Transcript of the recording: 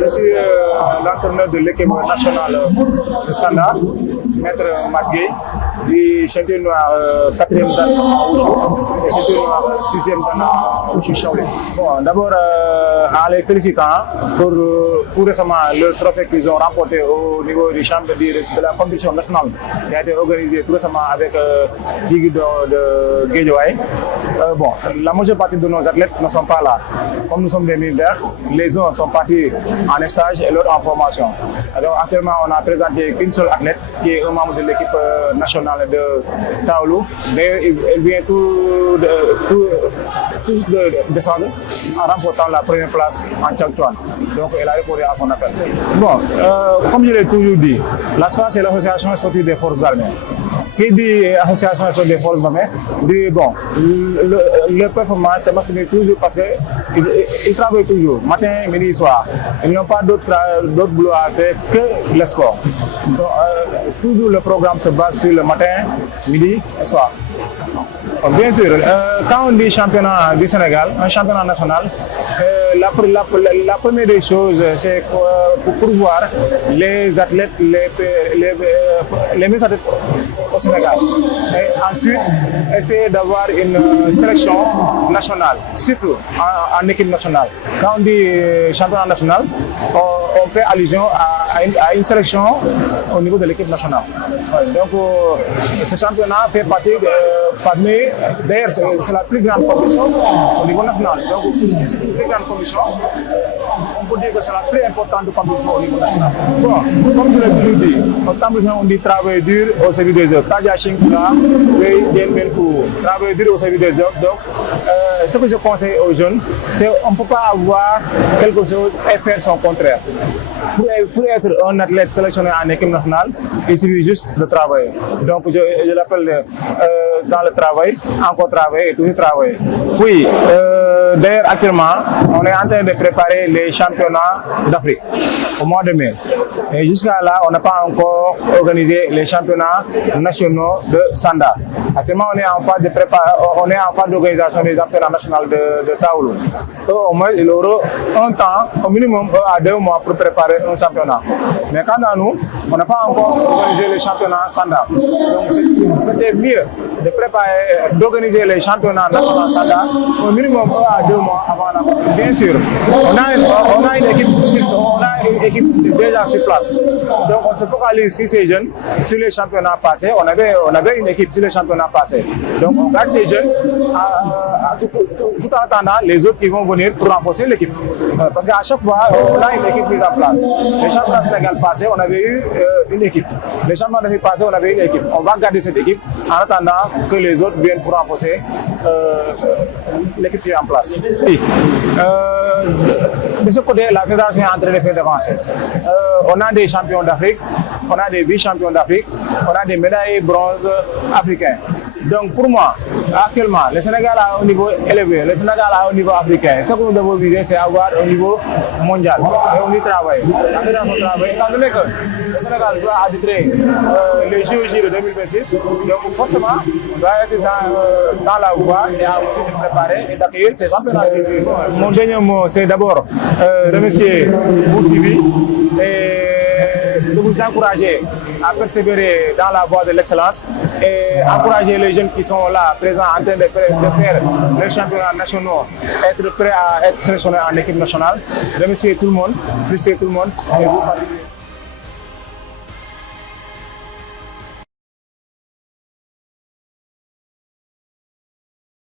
je suis l'entraîneur de l'équipe nationale de Sanda, Maître Matgué, et champion noir 4e dan en Wushu et champion noir 6e dan en Wushu Shaolin. Bon, d'abord, en les félicitant pour récemment le trophée qu'ils ont remporté au niveau du champ de la compétition nationale qui a été organisée tout récemment avec Tigui de Guédiawaye. Bon, la majeure partie de nos athlètes ne sont pas là. Comme nous sommes des militaires, les uns sont partis en stage et l'autre en formation. Alors actuellement, on a présenté qu'une seule athlète qui est un membre de l'équipe nationale de Taolu. D'ailleurs, elle vient tout juste de descendre en remportant la première place en Tchangchuan. Donc elle a répondu à son appel. Bon, comme je l'ai toujours dit, l'ASFA c'est l'association sportive des forces armées. Qui dit association sportive des forces armées dit bon, le performance c'est maximisé toujours parce qu'ils travaillent toujours, matin, midi, soir. Ils n'ont pas d'autre boulot à faire que le sport. Donc, toujours le programme se base sur le matin, midi et soir. Bien sûr, quand on dit championnat du Sénégal, un championnat national, la première des choses, c'est pour voir les athlètes, les meilleurs athlètes au Sénégal. Et ensuite, essayer d'avoir une sélection nationale, surtout en équipe nationale. Quand on dit championnat national, on fait allusion à une sélection au niveau de l'équipe nationale. Donc, ce championnat fait partie parmi, d'ailleurs, c'est la plus grande compétition au niveau national. Donc, c'est une plus grande compétition. On peut dire que c'est la plus importante compétition au niveau national. Bon, comme je l'ai toujours dit, au Tambourin, on dit travail dur au service des autres. Travail dur au service des autres. Donc, ce que je conseille aux jeunes, c'est qu'on ne peut pas avoir quelque chose et faire son contraire. Pour être un athlète sélectionné en équipe nationale, il suffit juste de travailler. Donc, je l'appelle dans le travail, encore travailler et toujours travailler. Oui, d'ailleurs, actuellement, on est en train de préparer les championnats d'Afrique au mois de mai. Et jusqu'à là, on n'a pas encore organisé les championnats nationaux de Sanda. Actuellement, on est en phase d'organisation des championnats nationaux de Taolu. Au moins, il aura un temps, au minimum 1 à 2 mois pour préparer un championnat. Mais quant à nous, on n'a pas encore organisé les championnats Sanda. Donc, c'était mieux de préparer, d'organiser les championnats nationaux Sanda au minimum 1 à 2 mois avant la compétition. Bien sûr, on a une équipe déjà sur place. Donc on se focalise sur ces jeunes, sur les championnats passés. On avait une équipe sur les championnats passés. Donc on garde ces jeunes tout en attendant les autres qui vont venir pour renforcer l'équipe. Parce qu'à chaque fois, on a une équipe mise en place. Les championnats Sénégal passés, on avait eu une équipe. Les championnats d'Afrique passés, on avait une équipe. On va garder cette équipe en attendant que les autres viennent pour renforcer l'équipe qui est en place. Oui. De ce côté, la fédération est en train de faire avancer. On a des champions d'Afrique, on a des vice-champions d'Afrique, on a des médailles bronze africains. Donc pour moi, actuellement, le Sénégal a un niveau élevé, le Sénégal a un niveau africain. Ce que nous devons viser, c'est avoir un niveau mondial. Et on y travaille. La fédération travaille. Étant donné que le Sénégal doit arbitrer les JOJ de 2026, donc forcément, on doit être dans la voie et aussi de préparer et d'accueillir ces championnats. Mon dernier mot, c'est d'abord remercier vous TV et de vous encourager à persévérer dans la voie de l'excellence et encourager les jeunes qui sont là, présents, en train de faire les championnats nationaux, être prêts à être sélectionnés en équipe nationale. Remercier tout le monde, féliciter tout le monde et vous participer.